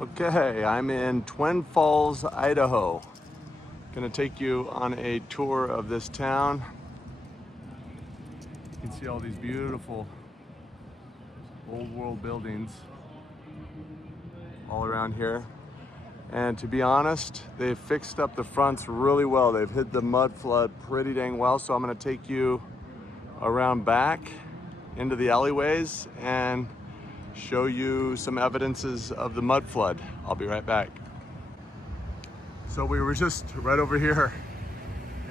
Okay, I'm in Twin Falls, Idaho. Gonna take you on a tour of this town. You can see all these beautiful old world buildings all around here. And to be honest, they've fixed up the fronts really well. They've hid the mud flood pretty dang well. So I'm gonna take you around back into the alleyways and show you some evidences of the mud flood. I'll be right back. So we were just right over here,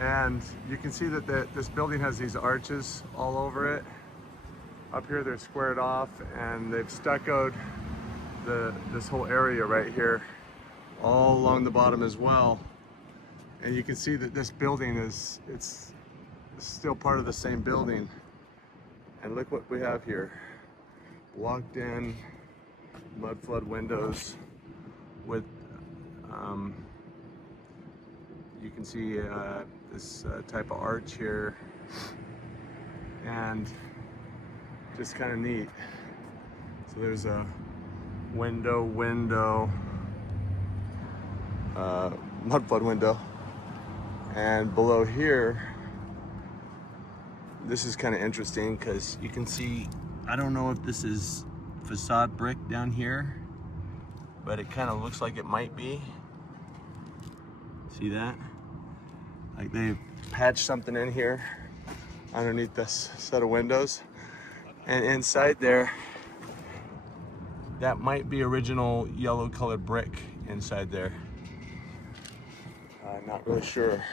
and you can see that this building has these arches all over it. Up here they're squared off, and they've stuccoed this whole area right here all along the bottom as well. And you can see that this building it's still part of the same building. And look what we have here. Blocked in mud flood windows with you can see this type of arch here, and just kind of neat. So there's a window mud flood window, and below here this is kind of interesting because you can see, I don't know if this is facade brick down here, but it kind of looks like it might be. See that? Like they've patched something in here underneath this set of windows. And inside there, that might be original yellow colored brick inside there. I'm not really sure.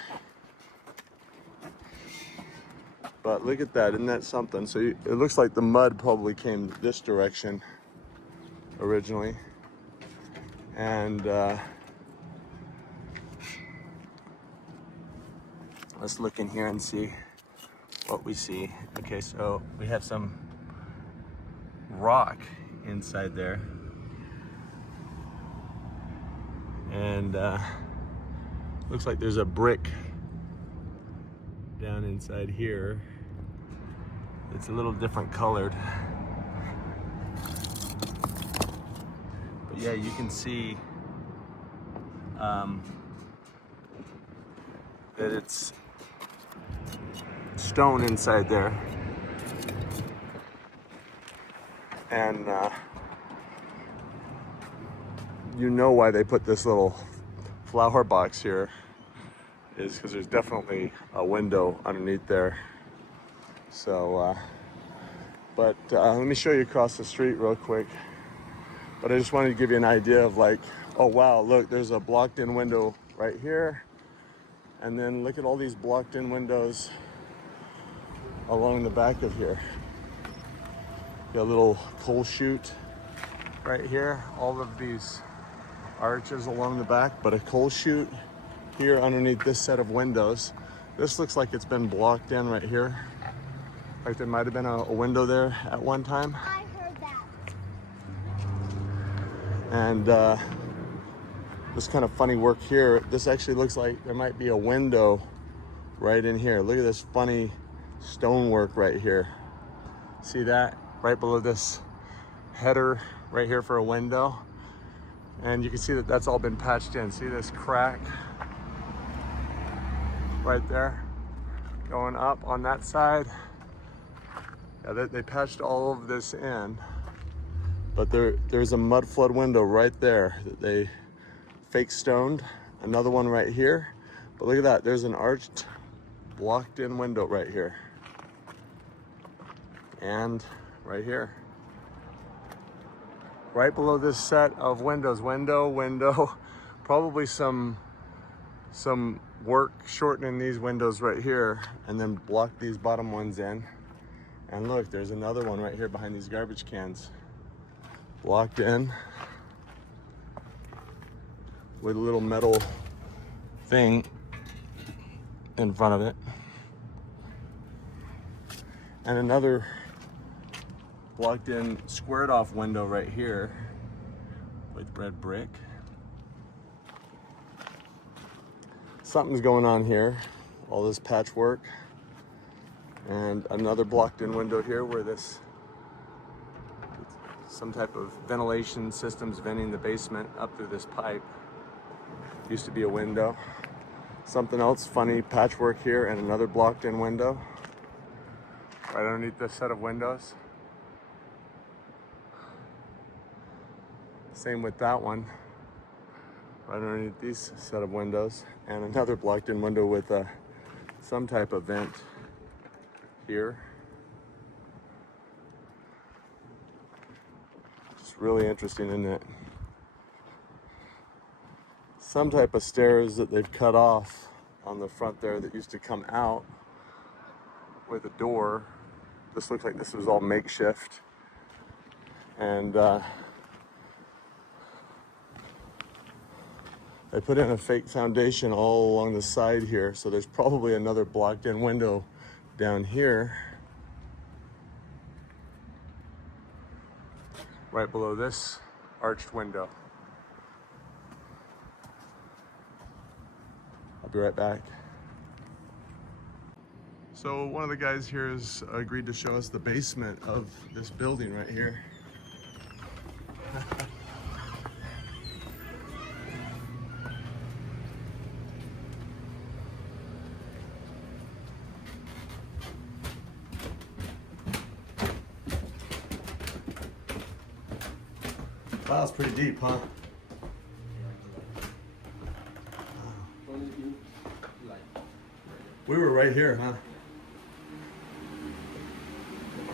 But look at that, isn't that something? So it looks like the mud probably came this direction originally. And let's look in here and see what we see. Okay, so we have some rock inside there. And looks like there's a brick down inside here. It's a little different colored. But yeah, you can see that it's stone inside there. And you know why they put this little flower box here is because there's definitely a window underneath there. So, let me show you across the street real quick. But I just wanted to give you an idea of like, oh wow, look, there's a blocked in window right here. And then look at all these blocked in windows along the back of here. Got a little coal chute right here. All of these arches along the back, but a coal chute here underneath this set of windows. This looks like it's been blocked in right here. Like there might have been a window there at one time. I heard that. And this kind of funny work here. This actually looks like there might be a window right in here. Look at this funny stonework right here. See that? Right below this header right here for a window. And you can see that that's all been patched in. See this crack right there going up on that side? Yeah, they patched all of this in, but there's a mud flood window right there that they fake stoned. Another one right here, but look at that. There's an arched, blocked in window right here, and right here, right below this set of windows. Window. Probably some work shortening these windows right here, and then block these bottom ones in. And look, there's another one right here behind these garbage cans. Blocked in with a little metal thing in front of it. And another blocked in, squared off window right here with red brick. Something's going on here, all this patchwork. And another blocked in window here where this some type of ventilation systems venting the basement up through this pipe. Used to be a window. Something else funny, patchwork here and another blocked in window right underneath this set of windows. Same with that one, right underneath these set of windows, and another blocked in window with some type of vent here. Just really interesting, isn't it? Some type of stairs that they've cut off on the front there that used to come out with a door. This looks like this was all makeshift. And they put in a fake foundation all along the side here. So there's probably another blocked in window down here, right below this arched window. I'll be right back. So one of the guys here has agreed to show us the basement of this building right here. Wow, it's pretty deep, huh? We were right here, huh?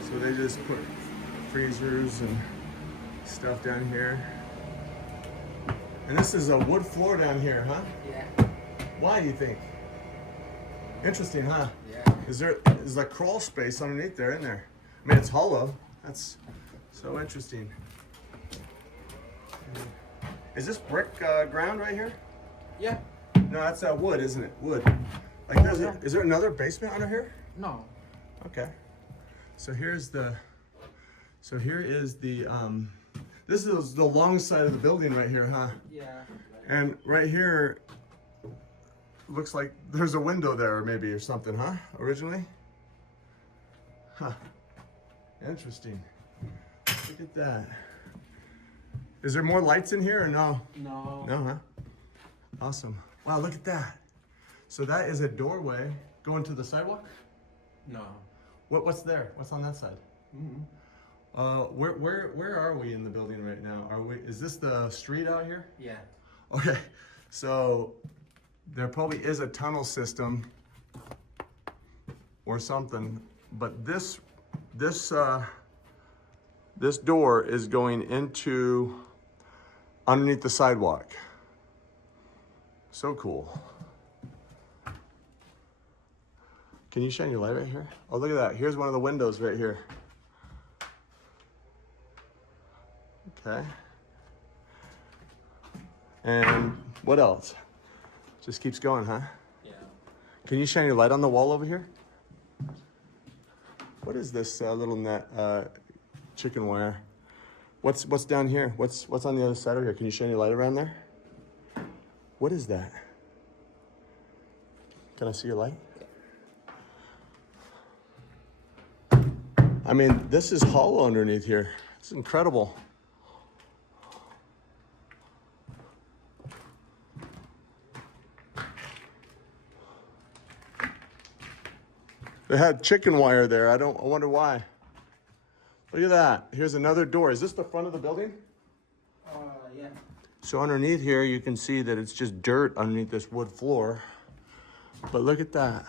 So they just put freezers and stuff down here. And this is a wood floor down here, huh? Yeah. Why, you think? Interesting, huh? Yeah. Is like crawl space underneath there, in there? I mean, it's hollow. That's so interesting. Is this brick ground right here? Yeah. No, that's wood, isn't it? Wood. Like, is there another basement under here? No. Okay. So here is the, this is the long side of the building right here, huh? Yeah. And right here, looks like there's a window there maybe or something, huh? Originally? Huh. Interesting. Look at that. Is there more lights in here or no? No. No, huh? Awesome. Wow, look at that. So that is a doorway going to the sidewalk? No. What's there? What's on that side? Mm-hmm. Where are we in the building right now? Is this the street out here? Yeah. Okay, so there probably is a tunnel system or something, but this door is going into underneath the sidewalk. So cool. Can you shine your light right here? Oh, look at that. Here's one of the windows right here. Okay. And what else? Just keeps going, huh? Yeah. Can you shine your light on the wall over here? What is this little net chicken wire? What's down here? What's on the other side over here? Can you shine your light around there? What is that? Can I see your light? I mean, this is hollow underneath here. It's incredible. They had chicken wire there. I wonder why. Look at that. Here's another door. Is this the front of the building? Yeah. So underneath here, you can see that it's just dirt underneath this wood floor. But look at that.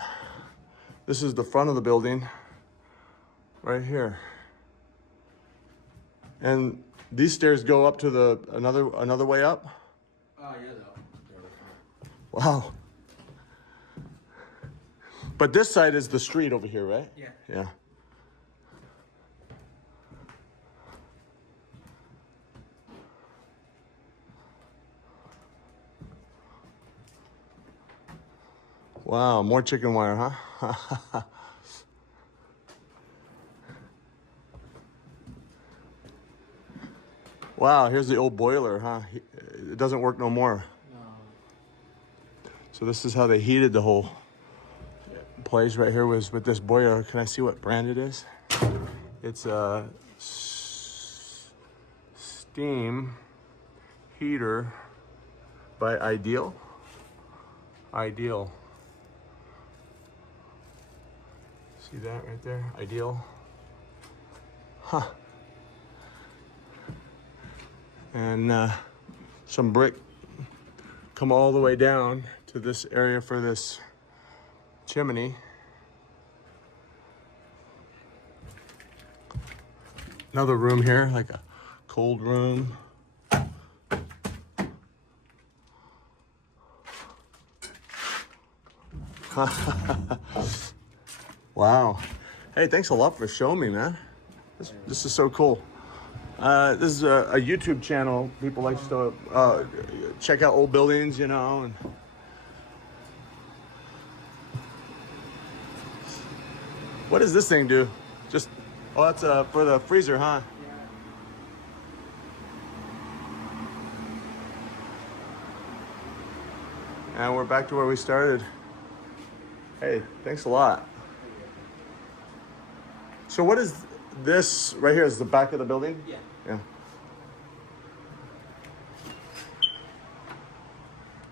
This is the front of the building right here. And these stairs go up to another way up? Oh, yeah, though. Wow. But this side is the street over here, right? Yeah. Yeah. Wow, more chicken wire, huh? Wow, here's the old boiler, huh? It doesn't work no more. No. So this is how they heated the whole place right here was with this boiler. Can I see what brand it is? It's steam heater by Ideal. Ideal. See that right there? Ideal. Huh. And some brick come all the way down to this area for this chimney. Another room here, like a cold room. Wow. Hey, thanks a lot for showing me, man. This is so cool. This is a YouTube channel. People like to check out old buildings, you know. And what does this thing do? Just, oh, that's for the freezer, huh? And we're back to where we started. Hey, thanks a lot. So what is this right here? Is the back of the building? Yeah. Yeah.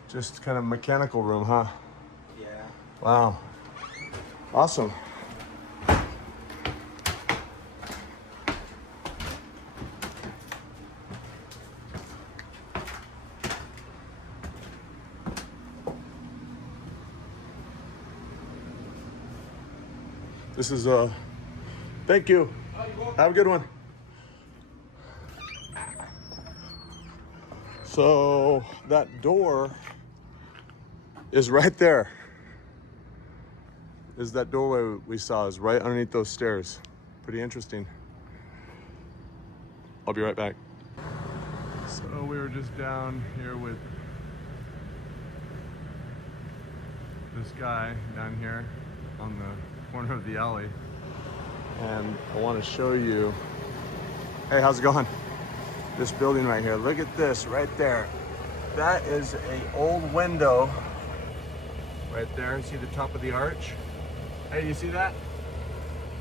Just kind of mechanical room, huh? Yeah. Wow. Awesome. This is thank you. Have a good one. So that door is right there. Is that doorway we saw is right underneath those stairs. Pretty interesting. I'll be right back. So we were just down here with this guy down here on the corner of the alley, and I want to show you. Hey, how's it going? This building right here. Look at this right there. That is a old window right there. See the top of the arch? Hey, you see that?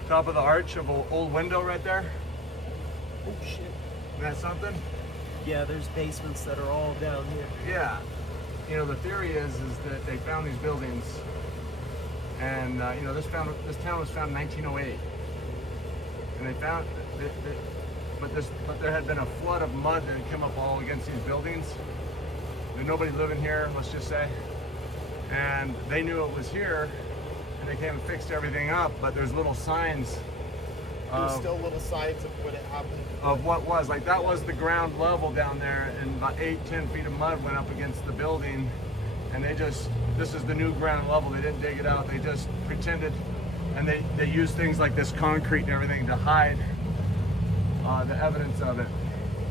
Top of the arch of an old window right there. Oh shit. Isn't that something? Yeah, there's basements that are all down here. Yeah. You know, the theory is that they found these buildings, and you know, this town was found in 1908, and they found but there had been a flood of mud that had come up all against these buildings. There's nobody living here, let's just say, and they knew it was here, and they came and fixed everything up. But there's little signs. There's still little signs of what had happened. Of what was, like, that was the ground level down there, and about 8-10 feet of mud went up against the building, and this is the new ground level. They didn't dig it out, they just pretended, and they used things like this concrete and everything to hide the evidence of it.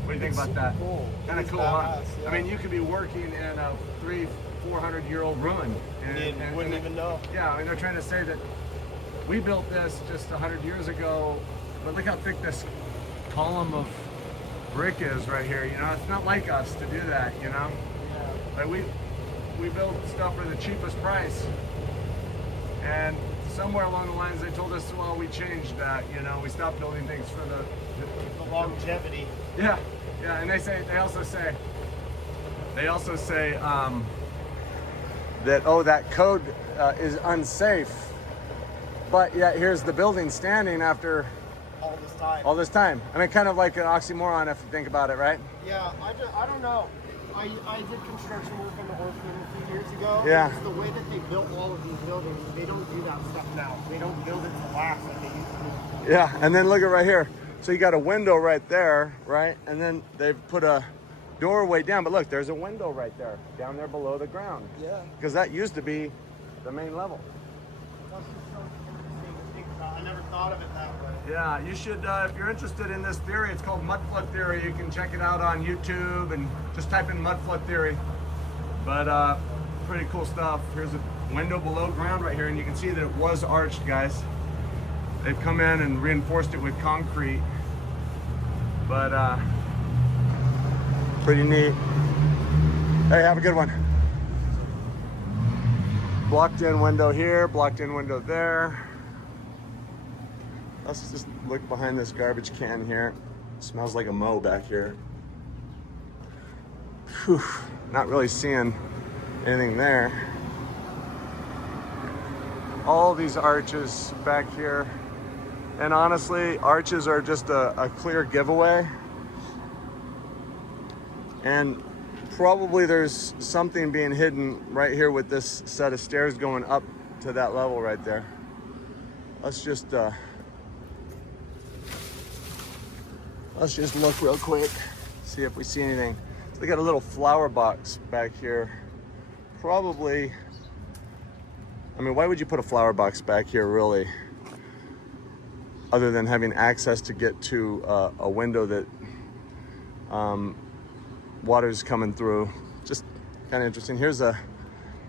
What do you think about that? Cool. Kind of cool, huh? Yeah. I mean, you could be working in a 300-400-year-old ruin and wouldn't even know. Yeah, I mean, they're trying to say that we built this just 100 years ago, but look how thick this column of brick is right here. You know, it's not like us to do that, you know? Yeah. Like we build stuff for the cheapest price. And somewhere along the lines they told us, well, we changed that, you know, we stopped building things for the longevity. Yeah, yeah, and they also say that, oh, that code is unsafe. But yet here's the building standing after all this time. I mean, kind of like an oxymoron if you think about it, right? Yeah, I don't know. I did construction work on the Orphan a few years ago. Yeah. It's the way that they built all of these buildings, they don't do that stuff now. They don't build it to last like they used to. Yeah, and then look at right here. So you got a window right there, right? And then they've put a doorway down, but look, there's a window right there, down there below the ground. Yeah. Because that used to be the main level. That's just so interesting to think about. I never thought of it that way. Yeah, you should, if you're interested in this theory, it's called mudflood theory. You can check it out on YouTube and just type in mudflood theory. But pretty cool stuff. Here's a window below ground right here, and you can see that it was arched, guys. They've come in and reinforced it with concrete. But pretty neat. Hey, have a good one. Blocked in window here, blocked in window there. Let's just look behind this garbage can here. It smells like a mow back here. Whew, not really seeing anything there. All these arches back here. And honestly, arches are just a clear giveaway. And probably there's something being hidden right here with this set of stairs going up to that level right there. Let's just look real quick, see if we see anything. So they got a little flower box back here. Probably, I mean, why would you put a flower box back here really? Other than having access to get to a window that water's coming through. Just kind of interesting. Here's a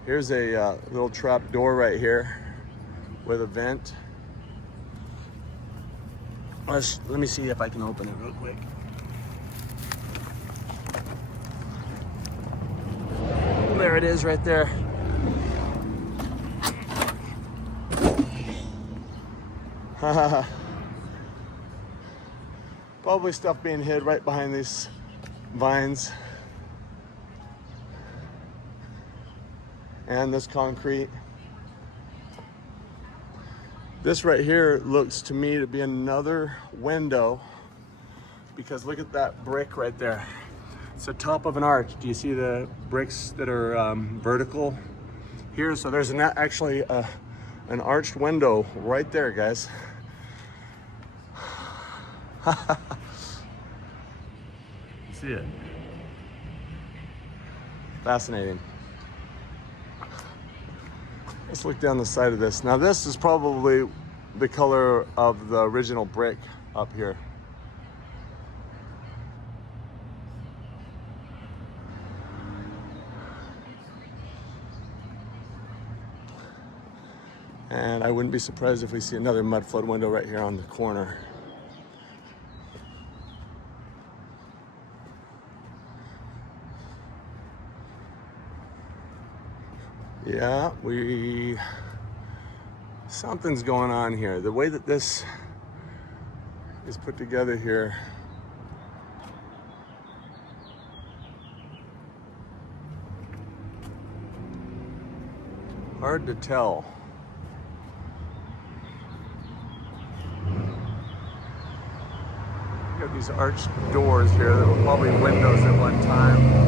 little trap door right here with a vent. Let me see if I can open it real quick. There it is right there. Probably stuff being hid right behind these vines. And this concrete. This right here looks to me to be another window, because look at that brick right there. It's the top of an arch. Do you see the bricks that are vertical here? So there's actually an arched window right there, guys. See it? Fascinating. Let's look down the side of this. Now this is probably the color of the original brick up here. And I wouldn't be surprised if we see another mud flood window right here on the corner. Yeah, something's going on here. The way that this is put together here. Hard to tell. You got these arched doors here that were probably windows at one time.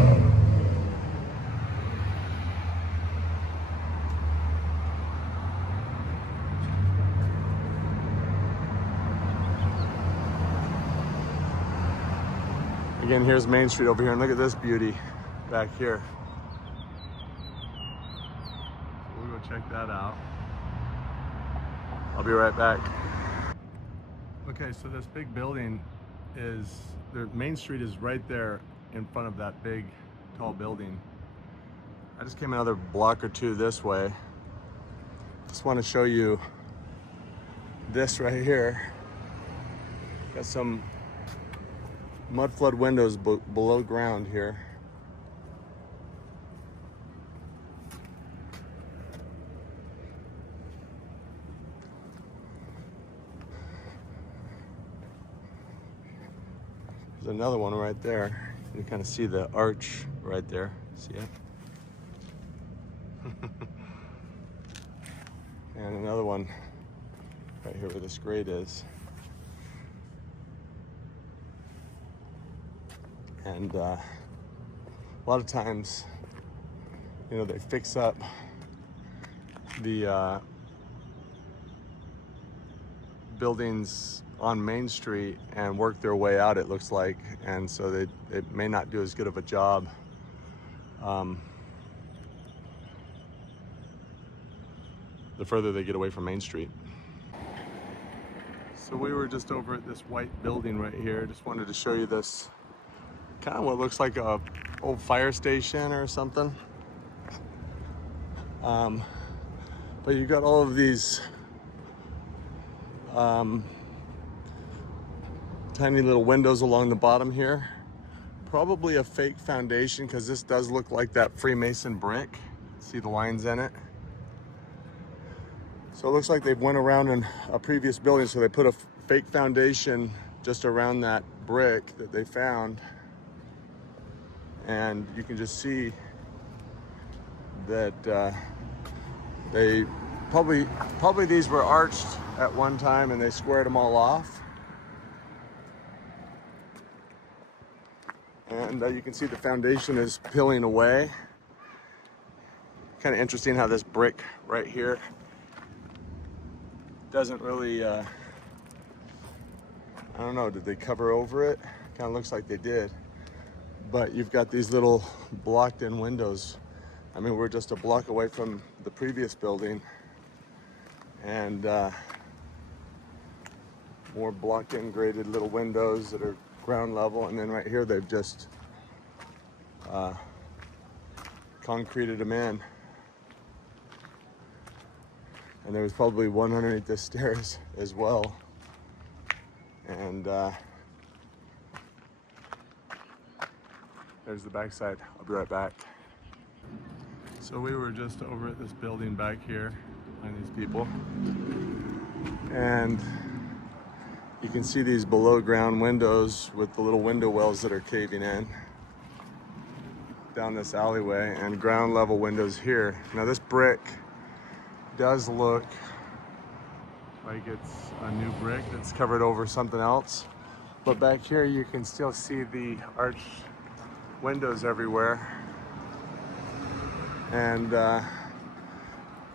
Again, here's Main Street over here, and look at this beauty back here. We'll go check that out. I'll be right back. Okay, so this big building is, the Main Street is right there in front of that big, tall building. I just came another block or two this way. Just want to show you this right here. Got some mud flood windows below ground here. There's another one right there. You can kind of see the arch right there. See it? And another one right here where this grate is. And a lot of times, you know, they fix up the buildings on Main Street and work their way out, it looks like. And so they may not do as good of a job the further they get away from Main Street. So we were just over at this white building right here. Just wanted to show you this. Kind of what looks like a old fire station or something. But you got all of these tiny little windows along the bottom here. Probably a fake foundation, because this does look like that Freemason brick. See the lines in it? So it looks like they've went around in a previous building, so they put a fake foundation just around that brick that they found. And you can just see that they probably these were arched at one time and they squared them all off. And you can see the foundation is peeling away. Kind of interesting how this brick right here doesn't really, I don't know, did they cover over it? Kind of looks like they did. But you've got these little blocked in windows. I mean, we're just a block away from the previous building, and more blocked in graded little windows that are ground level. And then right here, they've just concreted them in. And there was probably one underneath the stairs as well. And there's the backside. I'll be right back. So we were just over at this building back here behind these people. And you can see these below ground windows with the little window wells that are caving in down this alleyway, and ground level windows here. Now this brick does look like it's a new brick that's covered over something else, but back here you can still see the arched windows everywhere. And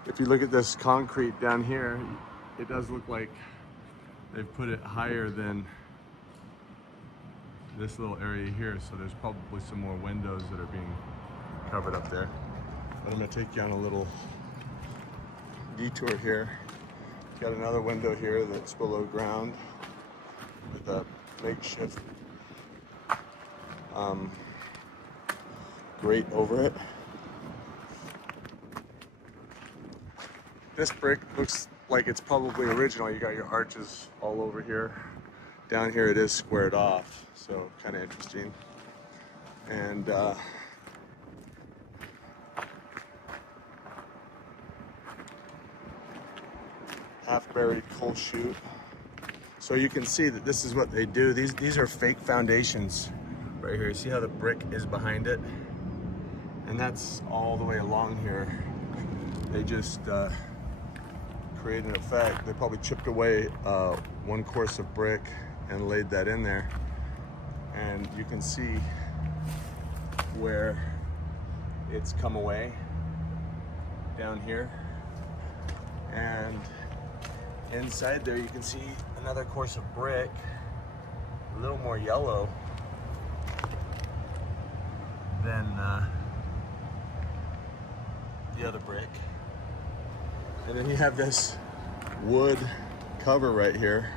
if you look at this concrete down here, it does look like they've put it higher than this little area here, so there's probably some more windows that are being covered up there. But I'm gonna take you on a little detour here. Got another window here that's below ground with a makeshift grate over it. This brick looks like it's probably original. You got your arches all over here. Down here it is squared off, so kind of interesting. And half-buried coal chute. So you can see that this is what they do. These are fake foundations right here. See how the brick is behind it? And that's all the way along here. They just create an effect. They probably chipped away one course of brick and laid that in there. And you can see where it's come away down here. And inside there you can see another course of brick, a little more yellow than the other brick. And then you have this wood cover right here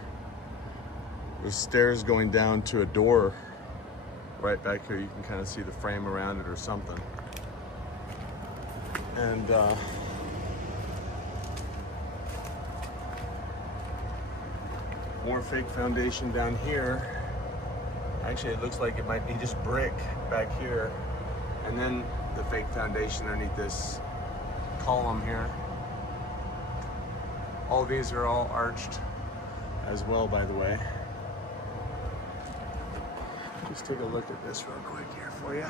with stairs going down to a door right back here. You can kind of see the frame around it or something. And more fake foundation down here. Actually, it looks like it might be just brick back here. And then the fake foundation underneath this column here. All these are all arched as well, by the way. Just take a look at this real quick here for you.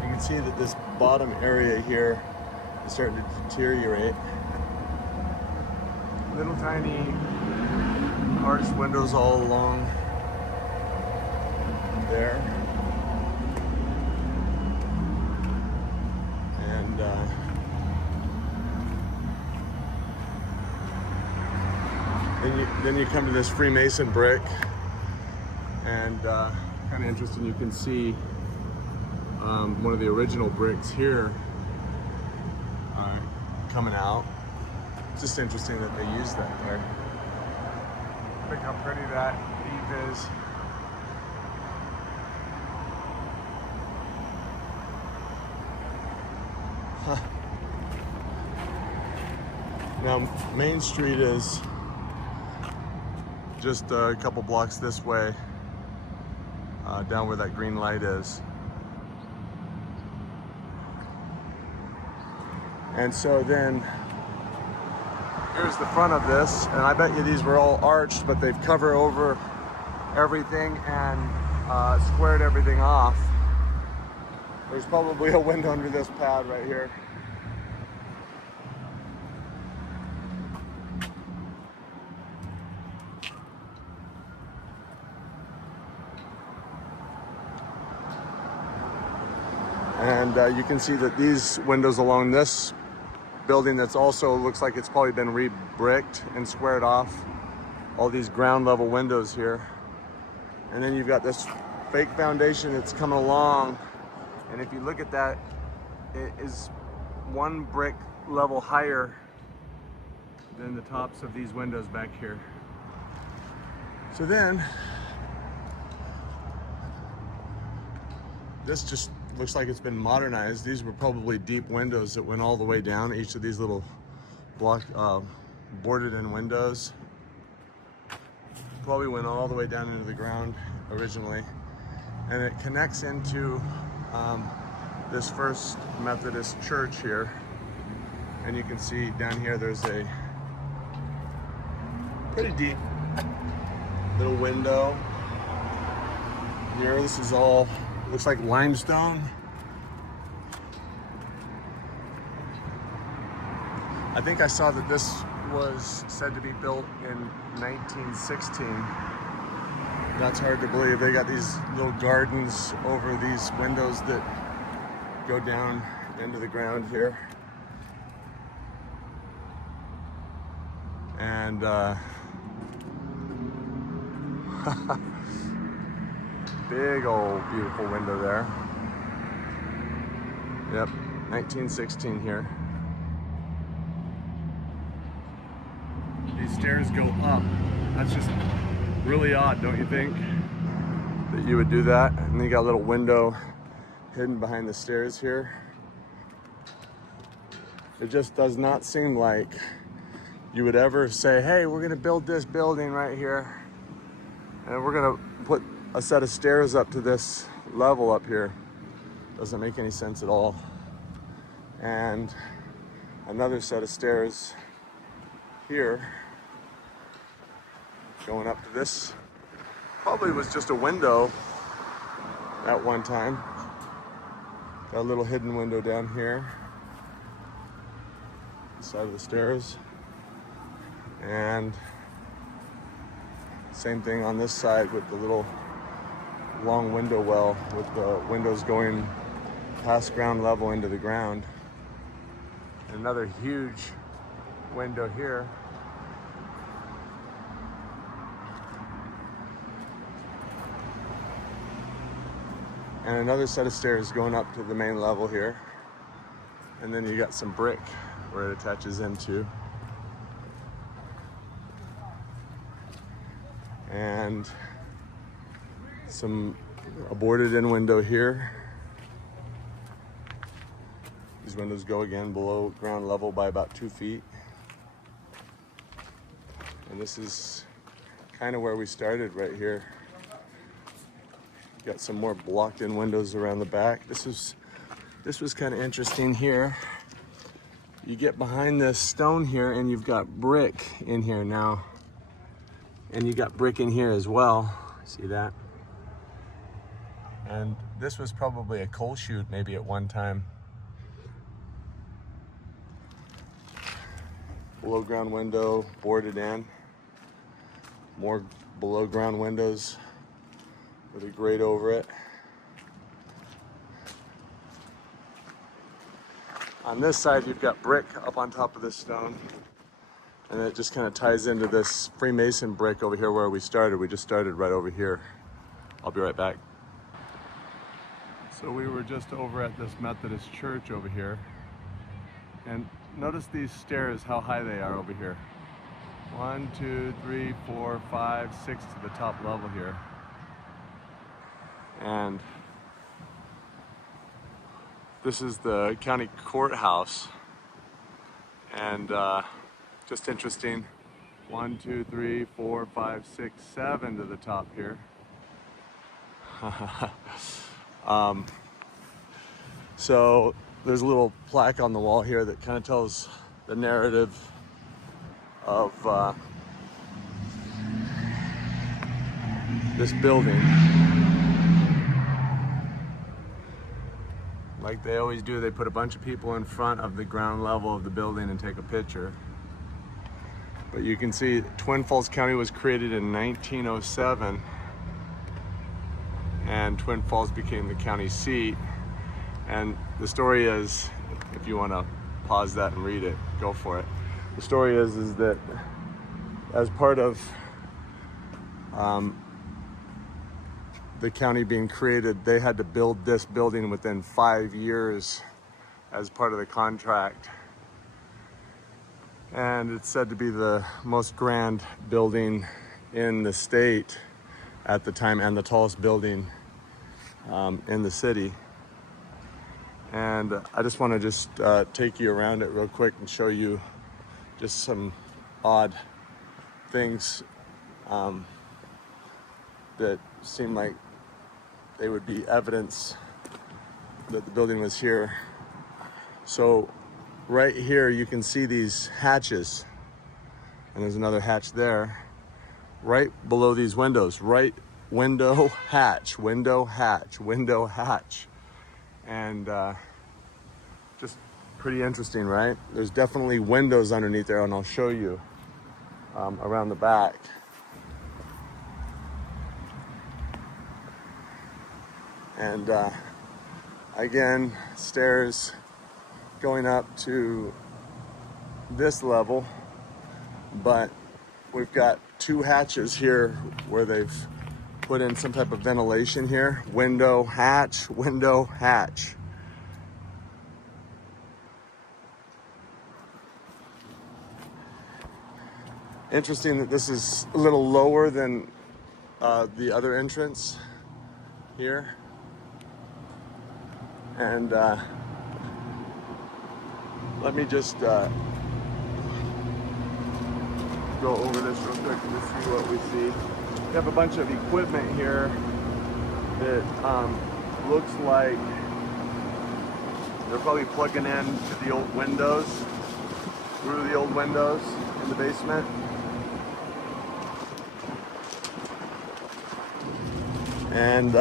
You can see that this bottom area here is starting to deteriorate. Little tiny arched windows all along there. And then you come to this Freemason brick, and kind of interesting, you can see one of the original bricks here coming out. It's just interesting that they use that there. Look how pretty that leaf is. Huh. Now, Main Street is just a couple blocks this way, down where that green light is. And so then Here's the front of this, and I bet you these were all arched, but they've covered over everything and squared everything off. There's probably a window under this pad right here. And you can see that these windows along this building that's also looks like it's probably been re-bricked and squared off. All these ground level windows here. And then you've got this fake foundation that's coming along. And if you look at that, it is one brick level higher than the tops of these windows back here. So then, this just looks like it's been modernized. These were probably deep windows that went all the way down. Each of these little block boarded in windows probably went all the way down into the ground originally, and it connects into this First Methodist church here. And you can see down here there's a pretty deep little window here. This is all looks like limestone. I think I saw that this was said to be built in 1916. That's hard to believe. They got these little gardens over these windows that go down into the ground here. And big old beautiful window there. Yep, 1916 here. These stairs go up. That's just really odd, don't you think? That you would do that. And then you got a little window hidden behind the stairs here. It just does not seem like you would ever say, hey, we're gonna build this building right here, and we're gonna put a set of stairs up to this level up here. Doesn't make any sense at all. And another set of stairs here going up to this. Probably was just a window at one time. Got a little hidden window down here, side of the stairs. And same thing on this side with the little long window well with the windows going past ground level into the ground. Another huge window here. And another set of stairs going up to the main level here. And then you got some brick where it attaches into. And a boarded in window here. These windows go again below ground level by about 2 feet. And this is kind of where we started right here. Got some more blocked in windows around the back. This was kind of interesting here. You get behind this stone here and you've got brick in here now. And you got brick in here as well. See that? And this was probably a coal chute maybe at one time. Below ground window, boarded in. More below ground windows with a grate over it. On this side, you've got brick up on top of this stone. And it just kind of ties into this Freemason brick over here where we started. We just started right over here. I'll be right back. So we were just over at this Methodist church over here. And notice these stairs, how high they are over here. 1, 2, 3, 4, 5, 6 to the top level here. And this is the county courthouse. And just interesting. 1, 2, 3, 4, 5, 6, 7 to the top here. So there's a little plaque on the wall here that kind of tells the narrative of this building. Like they always do, they put a bunch of people in front of the ground level of the building and take a picture. But you can see Twin Falls County was created in 1907, and Twin Falls became the county seat. And the story is, if you want to pause that and read it, go for it. The story is that as part of the county being created, they had to build this building within 5 years as part of the contract. And it's said to be the most grand building in the state at the time, and the tallest building in the city. And I just want to take you around it real quick and show you just some odd things that seem like they would be evidence that the building was here. So right here you can see these hatches, and there's another hatch there right below these windows. Right, window, hatch, window, hatch, window, hatch. And just pretty interesting, right? There's definitely windows underneath there, and I'll show you around the back. And again, stairs going up to this level, but we've got two hatches here where they've put in some type of ventilation here. Window, hatch, window, hatch. Interesting that this is a little lower than the other entrance here. And let me just go over this real quick to see what we see. We have a bunch of equipment here that looks like they're probably plugging in to the old windows, through the old windows in the basement. And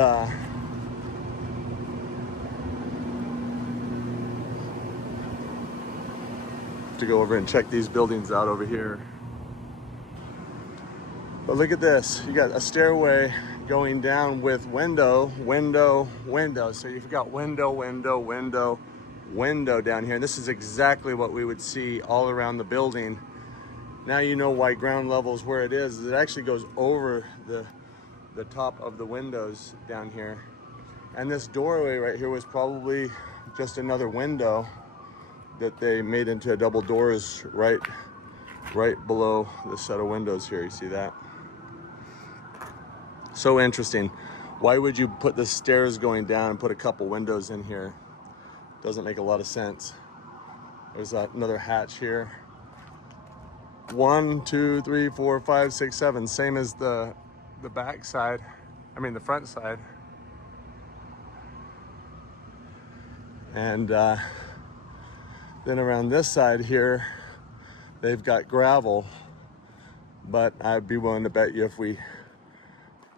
to go over and check these buildings out over here. But look at this, you got a stairway going down with window, window, window. So you've got window, window, window, window down here. And this is exactly what we would see all around the building. Now you know why ground level is where it is. It actually goes over the top of the windows down here. And this doorway right here was probably just another window that they made into a double doors right below the set of windows here. You see that? So interesting. Why would you put the stairs going down and put a couple windows in here? Doesn't make a lot of sense. There's another hatch here. 1, 2, 3, 4, 5, 6, 7. Same as the back side. I mean the front side. And then around this side here, they've got gravel, but I'd be willing to bet you if we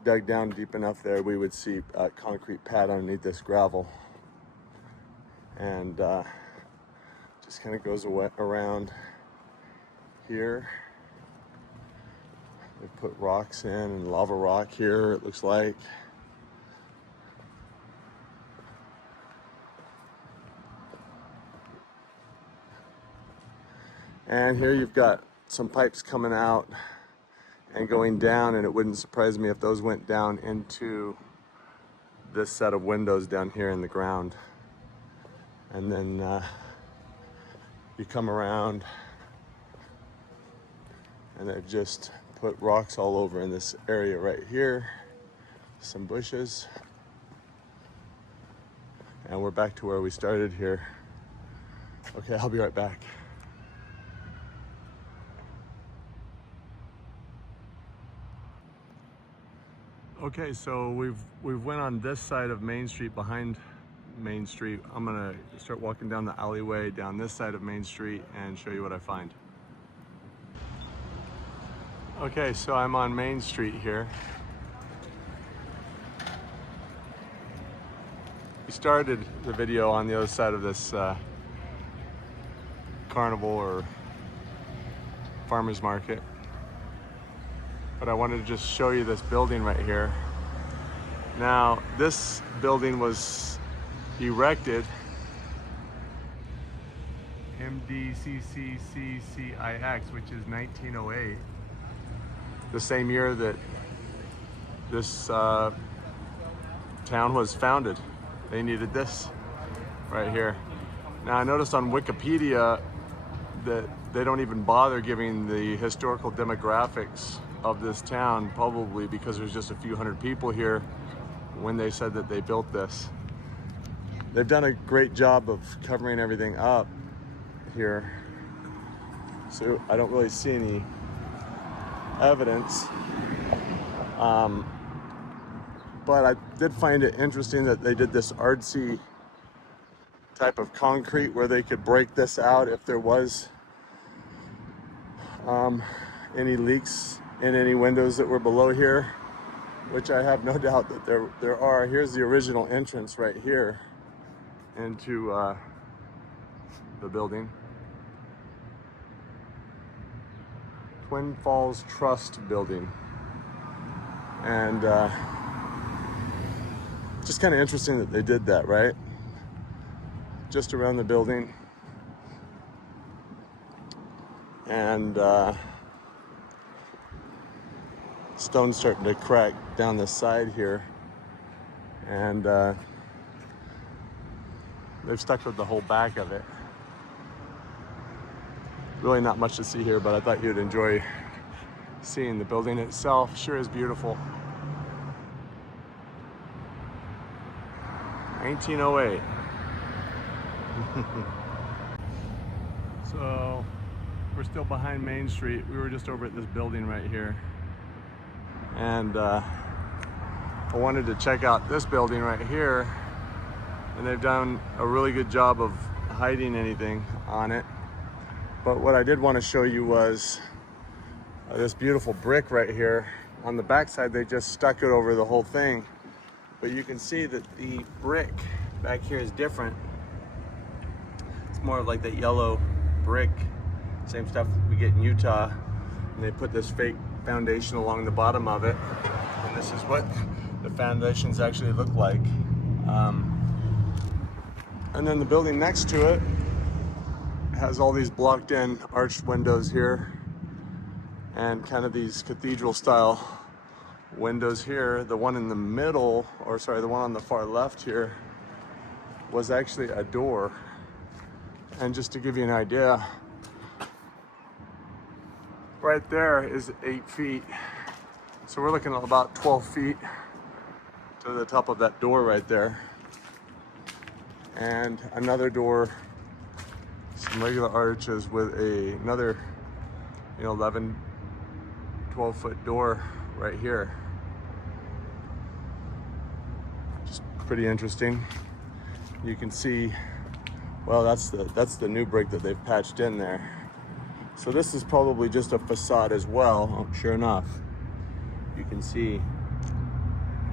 dug down deep enough there, we would see a concrete pad underneath this gravel. And just kind of goes around here. They put rocks in and lava rock here, it looks like. And here you've got some pipes coming out and going down, and it wouldn't surprise me if those went down into this set of windows down here in the ground. And then you come around and they've just put rocks all over in this area right here, some bushes, and we're back to where we started here. Okay, I'll be right back. Okay, so we've went on this side of Main Street, behind Main Street. I'm gonna start walking down the alleyway down this side of Main Street and show you what I find. Okay, so I'm on Main Street here. We started the video on the other side of this carnival or farmer's market. But I wanted to just show you this building right here. Now, this building was erected MDCCCCIX, which is 1908. The same year that this town was founded. They needed this right here. Now I noticed on Wikipedia that they don't even bother giving the historical demographics of this town, probably because there's just a few hundred people here when they said that they built this. They've done a great job of covering everything up here, so I don't really see any evidence. But I did find it interesting that they did this artsy type of concrete where they could break this out if there was any leaks in any windows that were below here, which I have no doubt that there are. Here's the original entrance right here into the building. Twin Falls Trust Building. And just kind of interesting that they did that, right? Just around the building. And stone's starting to crack down the side here. And they've stuck with the whole back of it. Really not much to see here, but I thought you'd enjoy seeing the building itself. Sure is beautiful. 1908. So we're still behind Main Street. We were just over at this building right here. And I wanted to check out this building right here. And they've done a really good job of hiding anything on it. But what I did want to show you was this beautiful brick right here. On the backside, they just stuck it over the whole thing. But you can see that the brick back here is different. It's more of like that yellow brick, same stuff we get in Utah. And they put this fake foundation along the bottom of it. And this is what the foundations actually look like. And then the building next to it has all these blocked in arched windows here and kind of these cathedral style windows here. The one in the middle, or sorry, the one on the far left here was actually a door. And just to give you an idea, right there is 8 feet. So we're looking at about 12 feet to the top of that door right there. And another door, some regular arches with another 11, 12 foot door right here. Just pretty interesting. You can see, well, that's the new brick that they've patched in there. So this is probably just a facade as well. Oh, sure enough, you can see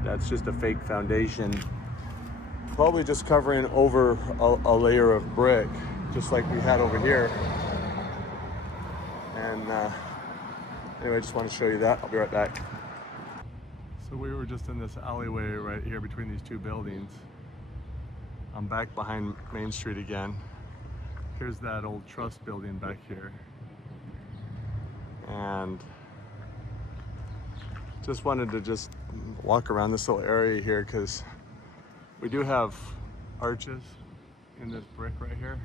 that's just a fake foundation, probably just covering over a layer of brick, just like we had over here. And anyway, I just want to show you that. I'll be right back. So we were just in this alleyway right here between these two buildings. I'm back behind Main Street again. Here's that old trust building back here. And just wanted to just walk around this little area here because we do have arches in this brick right here.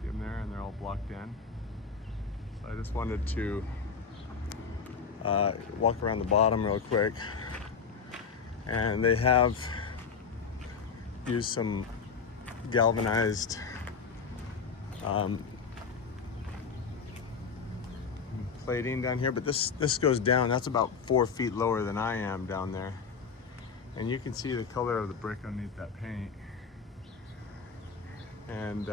See them there, and they're all blocked in. So I just wanted to walk around the bottom real quick. And they have used some galvanized plating down here, but this goes down. That's about 4 feet lower than I am down there. And you can see the color of the brick underneath that paint. And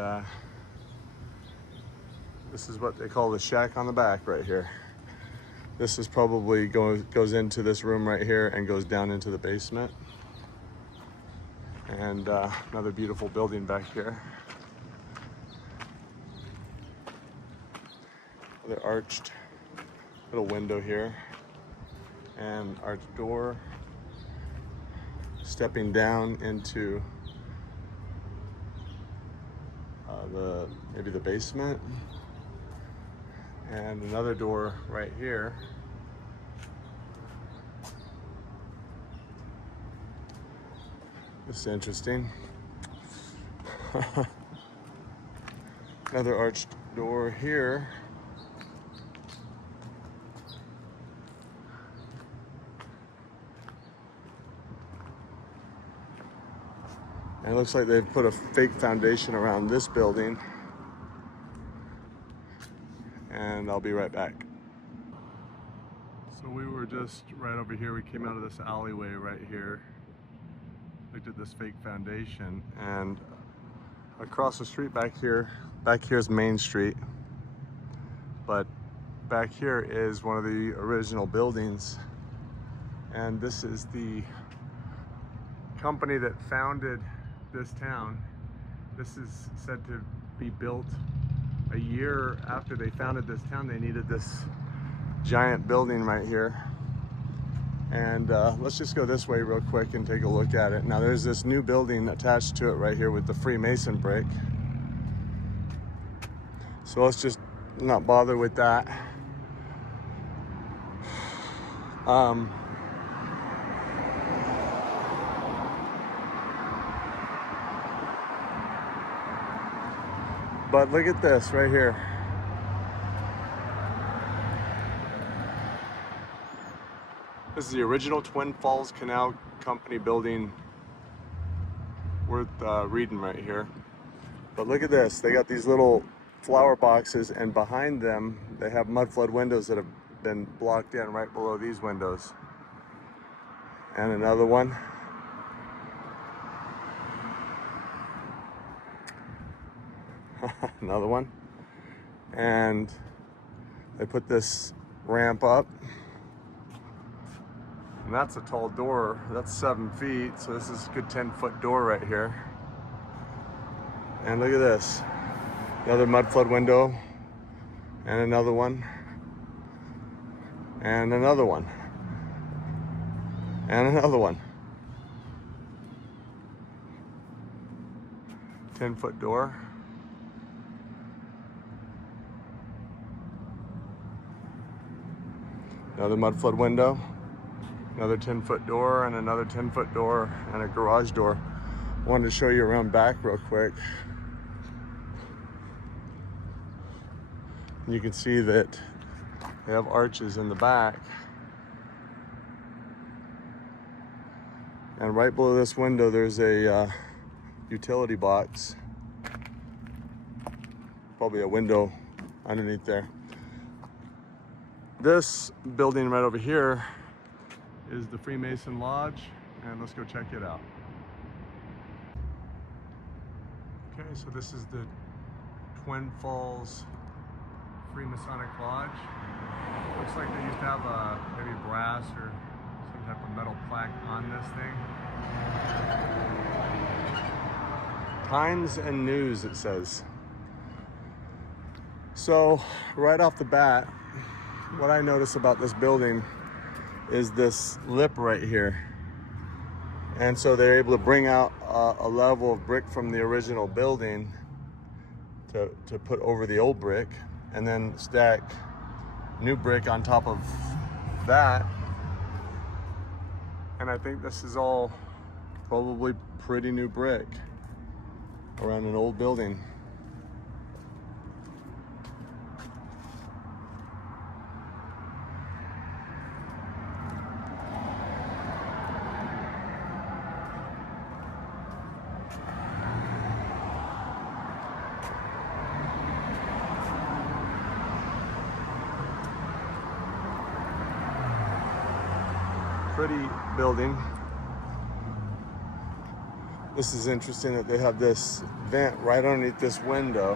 this is what they call the shack on the back right here. This is probably goes into this room right here and goes down into the basement. And another beautiful building back here. Another arched little window here and arched door. Stepping down into maybe the basement. And another door right here. This is interesting. Another arched door here. And it looks like they've put a fake foundation around this building. And I'll be right back. So we were just right over here. We came out of this alleyway right here. Looked at this fake foundation, and across the street back here's Main Street. But back here is one of the original buildings. And this is the company that founded this town. This is said to be built a year after they founded this town. They needed this giant building right here. And let's just go this way real quick and take a look at it. Now there's this new building attached to it right here with the Freemason brick. So let's just not bother with that. But look at this right here. This is the original Twin Falls Canal Company building. Worth reading right here. But look at this. They got these little flower boxes, and behind them they have mudflood windows that have been blocked in right below these windows. And another one. Another one. And they put this ramp up. And that's a tall door. That's 7 feet. So this is a good 10-foot door right here. And look at this. Another mudflood window. And another one. And another one. And another one. 10-foot door. Another mudflood window. Another 10-foot door, and another 10-foot door, and a garage door. I wanted to show you around back real quick. You can see that they have arches in the back. And right below this window, there's a utility box. Probably a window underneath there. This building right over here is the Freemason Lodge, and let's go check it out. Okay, so this is the Twin Falls Freemasonic Lodge. Looks like they used to have maybe brass or some type of metal plaque on this thing. Times and News, it says. So right off the bat, what I notice about this building is this lip right here. And so they're able to bring out a level of brick from the original building to put over the old brick, and then stack new brick on top of that. And I think this is all probably pretty new brick around an old building. Pretty building. This is interesting that they have this vent right underneath this window,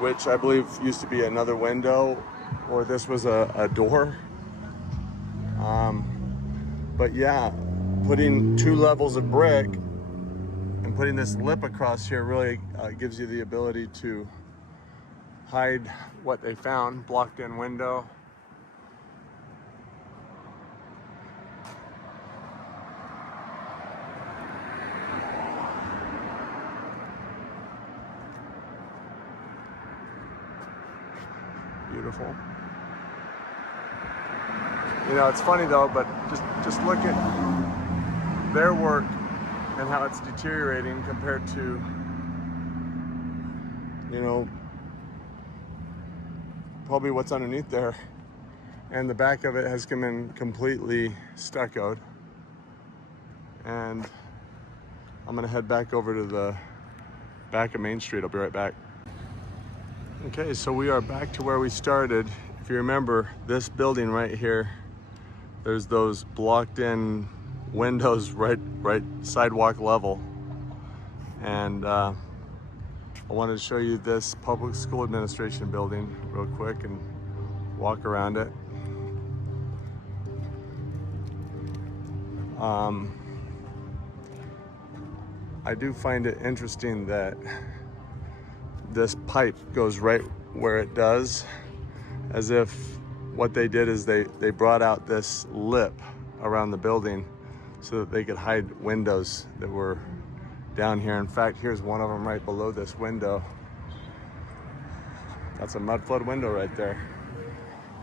which I believe used to be another window or this was a door. But yeah, putting 2 levels of brick and putting this lip across here really gives you the ability to hide what they found. Blocked in window. Beautiful. You know, it's funny though, but just look at their work and how it's deteriorating compared to, you know, probably what's underneath there. And the back of it has come in completely stuccoed. And I'm gonna head back over to the back of Main Street. I'll be right back. Okay, so we are back to where we started. If you remember, this building right here, there's those blocked in windows right sidewalk level. And I wanted to show you this public school administration building real quick and walk around it. I do find it interesting that this pipe goes right where it does, as if what they did is they brought out this lip around the building so that they could hide windows that were down here. In fact, here's one of them right below this window. That's a mudflood window right there.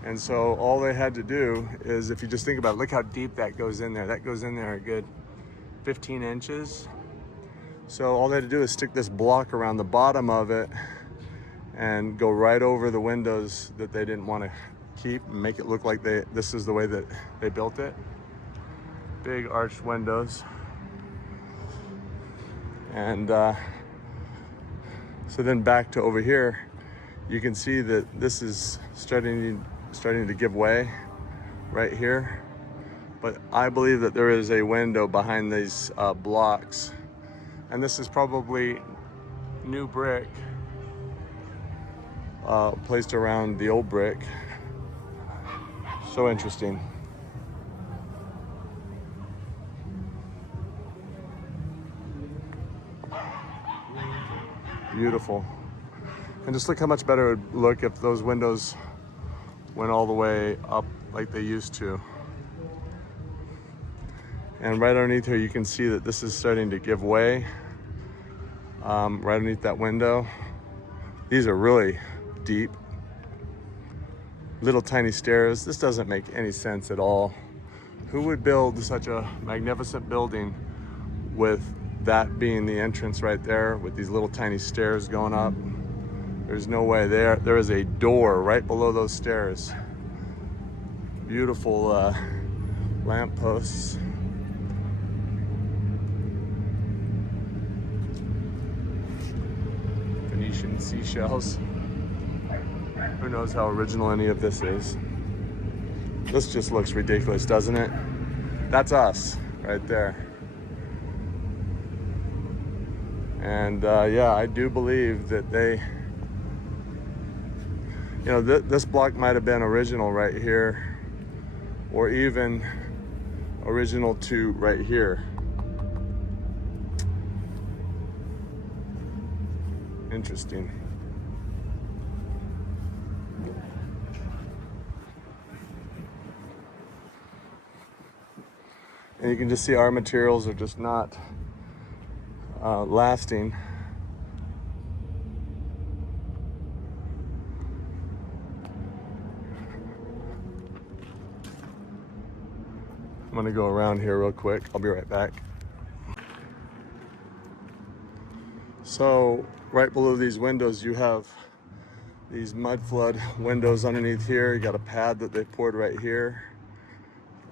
And so all they had to do is, if you just think about it, look how deep that goes in there. That goes in there a good 15 inches. So all they had to do is stick this block around the bottom of it and go right over the windows that they didn't want to keep and make it look like this is the way that they built it. Big arched windows. And so then back to over here, you can see that this is starting to give way right here. But I believe that there is a window behind these blocks. And this is probably new brick placed around the old brick. So interesting. Beautiful. And just look how much better it would look if those windows went all the way up like they used to. And right underneath here, you can see that this is starting to give way. Right underneath that window. These are really deep. Little tiny stairs. This doesn't make any sense at all. Who would build such a magnificent building with that being the entrance right there with these little tiny stairs going up? There's no way. There is a door right below those stairs. Beautiful lamp posts. Venetian seashells. Who knows how original any of this is? This just looks ridiculous, doesn't it? That's us right there. And yeah, I do believe that they, you know, this block might have been original right here, or even original to right here. Interesting. And you can just see our materials are just not lasting. I'm gonna go around here real quick. I'll be right back. So right below these windows, you have these mud flood windows underneath here. You got a pad that they poured right here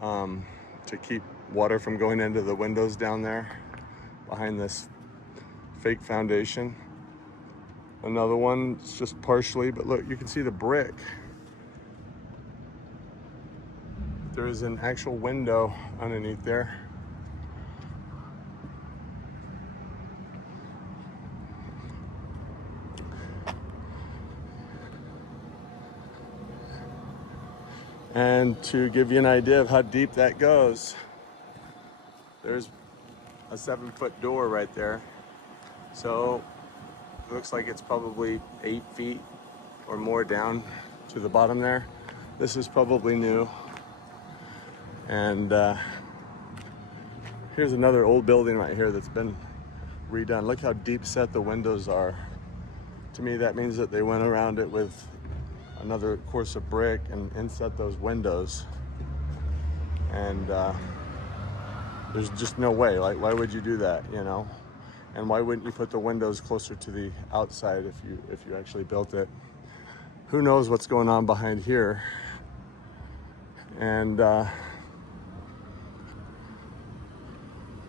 to keep water from going into the windows down there behind this fake foundation. Another one, it's just partially, but look, you can see the brick. There is an actual window underneath there. And to give you an idea of how deep that goes, there's a 7-foot door right there. So it looks like it's probably 8 feet or more down to the bottom there. This is probably new. And here's another old building right here that's been redone. Look how deep set the windows are. To me, that means that they went around it with another course of brick and inset those windows. And there's just no way. Like, why would you do that, you know? And why wouldn't you put the windows closer to the outside if you actually built it? Who knows what's going on behind here? And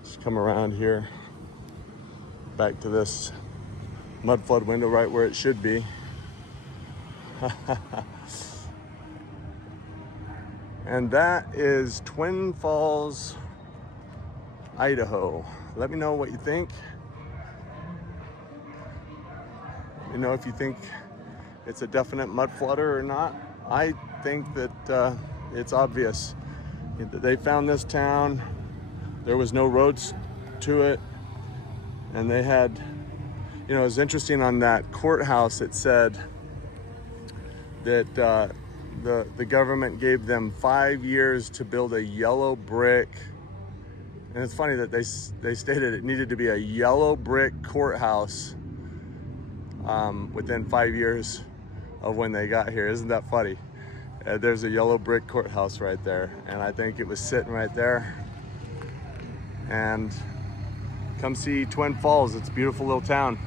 just come around here, back to this mud flood window right where it should be. And that is Twin Falls, Idaho. Let me know what you think. Let me know if you think it's a definite mud flooder or not. I think that it's obvious. They found this town, there was no roads to it, and they had, you know, it was interesting on that courthouse, it said that the government gave them 5 years to build a yellow brick. And it's funny that they stated it needed to be a yellow brick courthouse within 5 years of when they got here. Isn't that funny? There's a yellow brick courthouse right there. And I think it was sitting right there. And come see Twin Falls. It's a beautiful little town.